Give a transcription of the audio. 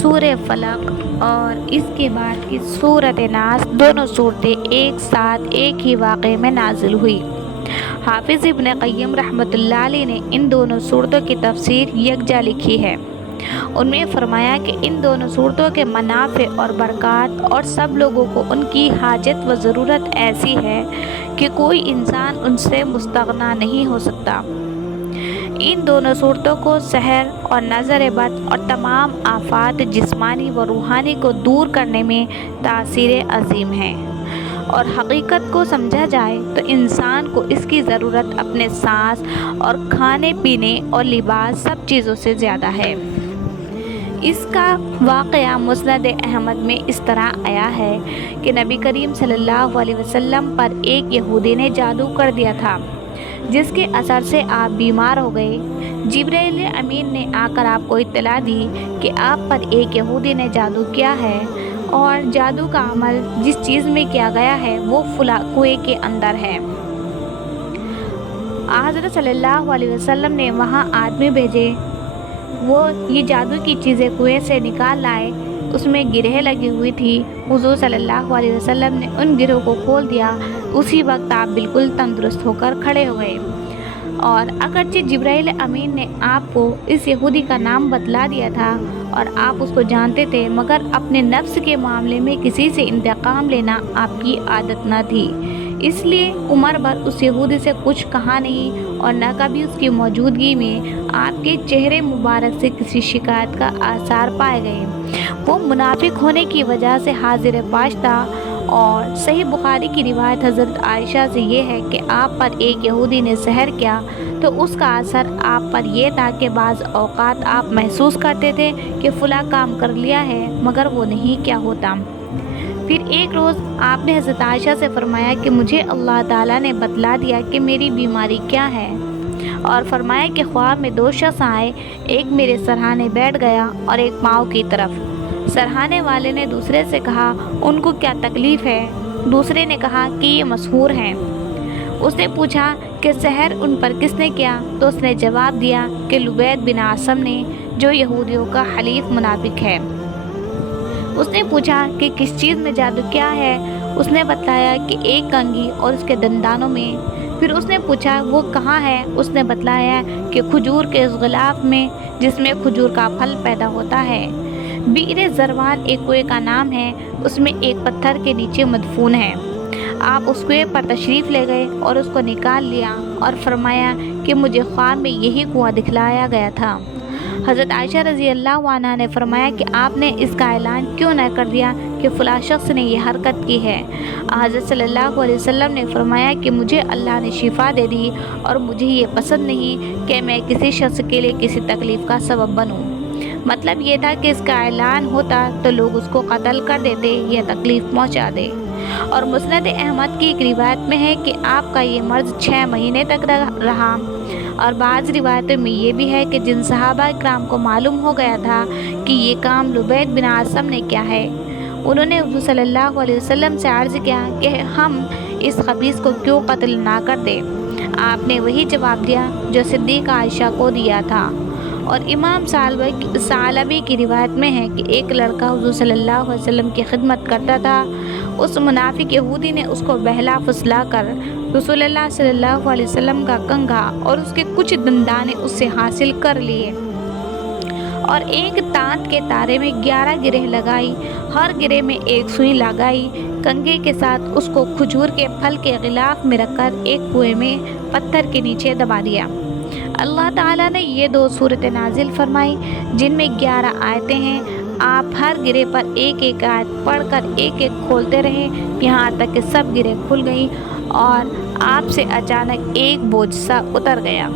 سورہ فلق اور اس کے بعد کی سورۃ ناس دونوں صورتیں ایک ساتھ ایک ہی واقعے میں نازل ہوئی۔ حافظ ابن قیم رحمۃ اللہ علیہ نے ان دونوں صورتوں کی تفسیر یکجا لکھی ہے۔ ان میں فرمایا کہ ان دونوں صورتوں کے منافع اور برکات اور سب لوگوں کو ان کی حاجت و ضرورت ایسی ہے کہ کوئی انسان ان سے مستغنی نہیں ہو سکتا۔ ان دونوں صورتوں کو سحر اور نظر بد اور تمام آفات جسمانی و روحانی کو دور کرنے میں تاثیر عظیم ہے، اور حقیقت کو سمجھا جائے تو انسان کو اس کی ضرورت اپنے سانس اور کھانے پینے اور لباس سب چیزوں سے زیادہ ہے۔ اس کا واقعہ مسند احمد میں اس طرح آیا ہے کہ نبی کریم صلی اللہ علیہ وسلم پر ایک یہودی نے جادو کر دیا تھا، جس کے اثر سے آپ بیمار ہو گئے۔ جبرائیل امین نے آ کر آپ کو اطلاع دی کہ آپ پر ایک یہودی نے جادو کیا ہے، اور جادو کا عمل جس چیز میں کیا گیا ہے وہ فلاں کنویں کے اندر ہے۔ حضرت صلی اللہ علیہ وسلم نے وہاں آدمی بھیجے، وہ یہ جادو کی چیزیں کنویں سے نکال لائے۔ اس میں گرہیں لگی ہوئی تھی۔ حضور صلی اللہ علیہ وسلم نے ان گرہوں کو کھول دیا۔ اسی وقت آپ بالکل تندرست ہو کر کھڑے ہو گئے، اور اگرچہ جبرائیل امین نے آپ کو اس یہودی کا نام بتلا دیا تھا اور آپ اس کو جانتے تھے، مگر اپنے نفس کے معاملے میں کسی سے انتقام لینا آپ کی عادت نہ تھی، اس لیے عمر بھر اس یہودی سے کچھ کہا نہیں، اور نہ کبھی اس کی موجودگی میں آپ کے چہرے مبارک سے کسی شکایت کا آثار پائے گئے۔ وہ منافق ہونے کی وجہ سے حاضر پاش تھا، اور صحیح بخاری کی روایت حضرت عائشہ سے یہ ہے کہ آپ پر ایک یہودی نے سحر کیا تو اس کا اثر آپ پر یہ تھا کہ بعض اوقات آپ محسوس کرتے تھے کہ فلاں کام کر لیا ہے مگر وہ نہیں کیا ہوتا۔ پھر ایک روز آپ نے حضرت عائشہ سے فرمایا کہ مجھے اللہ تعالیٰ نے بتلا دیا کہ میری بیماری کیا ہے، اور فرمایا کہ خواب میں دو شخص آئے، ایک میرے سرہانے بیٹھ گیا اور ایک پاؤں کی طرف۔ سرہانے والے نے دوسرے سے کہا ان کو کیا تکلیف ہے؟ دوسرے نے کہا کہ یہ مسحور ہیں۔ اس نے پوچھا کہ سحر ان پر کس نے کیا؟ تو اس نے جواب دیا کہ لبید بن عاصم نے، جو یہودیوں کا حلیف منافق ہے۔ اس نے پوچھا کہ کس چیز میں جادو کیا ہے؟ اس نے بتلایا کہ ایک کنگھی اور اس کے دندانوں میں۔ پھر اس نے پوچھا وہ کہاں ہے؟ اس نے بتلایا کہ کھجور کے اس غلاف میں جس میں کھجور کا پھل پیدا ہوتا ہے۔ بئر زروان ایک کنویں کا نام ہے، اس میں ایک پتھر کے نیچے مدفون ہے۔ آپ اس کنویں پر تشریف لے گئے اور اس کو نکال لیا، اور فرمایا کہ مجھے خواب میں یہی کنواں دکھلایا گیا تھا۔ حضرت عائشہ رضی اللہ عنہا نے فرمایا کہ آپ نے اس کا اعلان کیوں نہ کر دیا کہ فلاں شخص نے یہ حرکت کی ہے؟ حضرت صلی اللہ علیہ وسلم نے فرمایا کہ مجھے اللہ نے شفا دے دی، اور مجھے یہ پسند نہیں کہ میں کسی شخص کے لیے کسی تکلیف کا سبب بنوں۔ مطلب یہ تھا کہ اس کا اعلان ہوتا تو لوگ اس کو قتل کر دیتے یا تکلیف پہنچا دے۔ اور مسند احمد کی ایک روایت میں ہے کہ آپ کا یہ مرض 6 مہینے تک رہا، اور بعض روایتوں میں یہ بھی ہے کہ جن صحابہ کرام کو معلوم ہو گیا تھا کہ یہ کام لبید بن عاصم نے کیا ہے، انہوں نے حضور صلی اللہ علیہ وسلم سے عرض کیا کہ ہم اس خبیث کو کیوں قتل نہ کر دیں؟ آپ نے وہی جواب دیا جو صدیقہ عائشہ کو دیا تھا۔ اور امام ثعلبی کی روایت میں ہے کہ ایک لڑکا حضور صلی اللہ علیہ وسلم کی خدمت کرتا تھا، اس منافق یہودی نے اس کو بہلا پھسلا کر رسول اللہ صلی اللہ علیہ وسلم کا کنگھا اور اس کے کچھ دندانے اس سے حاصل کر لیے، اور ایک تانت کے تارے میں 11 گرہ لگائی، ہر گرہ میں ایک سوئی لگائی، کنگھے کے ساتھ اس کو کھجور کے پھل کے غلاف میں رکھ کر ایک کنویں میں پتھر کے نیچے دبا دیا۔ اللہ تعالیٰ نے یہ 2 صورتیں نازل فرمائی جن میں 11 آیتیں ہیں۔ آپ ہر گرہ پر ایک ایک آیت پڑھ کر ایک ایک کھولتے رہے، یہاں تک کہ سب گرہ کھل گئی اور آپ سے اچانک ایک بوجھ سا اتر گیا۔